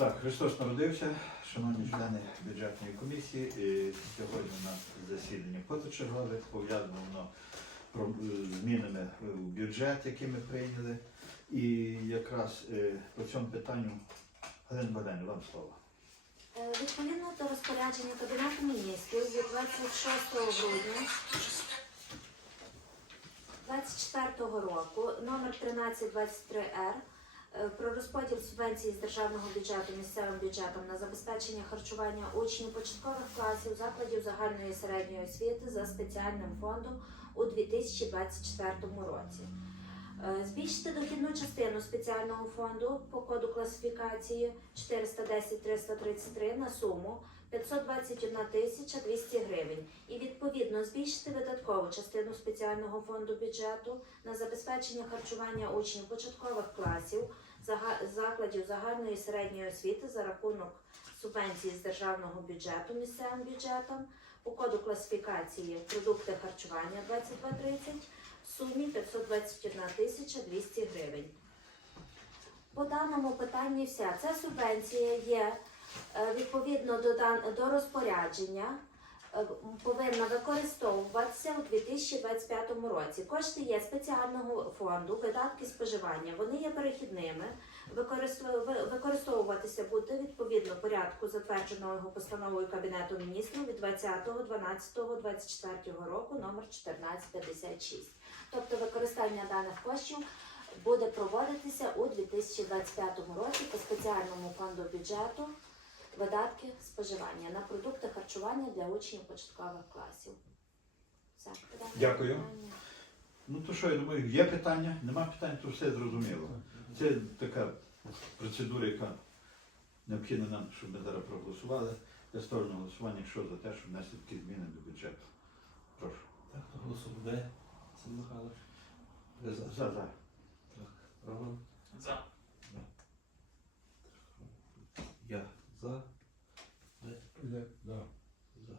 Так, Христос народився, шановні члени бюджетної комісії. І сьогодні у нас засідання позачергове, пов'язано про е, змінами в бюджет, які ми прийняли. І якраз е, по цьому питанню Галина Богданівна, вам слово. Е, Відповідно до розпорядження Кабінету міністрів від 26 грудня 2024 року номер 1323Р е, про розподіл субвенції з державного бюджету місцевим бюджетом на забезпечення харчування учнів початкових класів закладів загальної середньої освіти за спеціальним фондом у 2024 році. Е, Збільшити дохідну частину спеціального фонду по коду класифікації 410-333 на суму 521 тисяча 200 гривень. І відповідно збільшити видаткову частину спеціального фонду бюджету на забезпечення харчування учнів початкових класів закладів загальної середньої освіти за рахунок субвенції з державного бюджету місцевим бюджетом по коду класифікації продукти харчування 2230 в сумі 521 тисяча 200 гривень. По даному питанні вся ця субвенція є е, відповідно до, розпорядження. Е, Повинна використовуватися у 2025 році. Кошти є спеціального фонду, видатки споживання. Вони є перехідними. Використовуватися буде відповідно порядку, затвердженого постановою Кабінету міністрів від 20.12.24 року номер 1456. Тобто використання даних коштів буде проводитися у 2025 році по спеціальному фонду бюджету видатки споживання на продукти харчування для учнів початкових класів. Все. питання? Дякую. Питання? Ну то що, я думаю, є питання? Нема питань, то все зрозуміло. Це така процедура, яка необхідна нам, щоб ми зараз проголосували. Я ставлю на голосування, якщо за те, щоб внести такі зміни до бюджету. Прошу. Так, хто голосує? Син Михайлович. Ви за? За, за. Так, Роман. За. Я за. Я, да. за. Добре.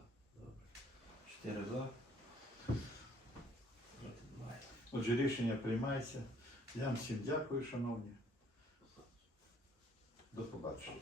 Чотири за. Отже, рішення приймається. Я вам всім дякую, шановні. До побачення.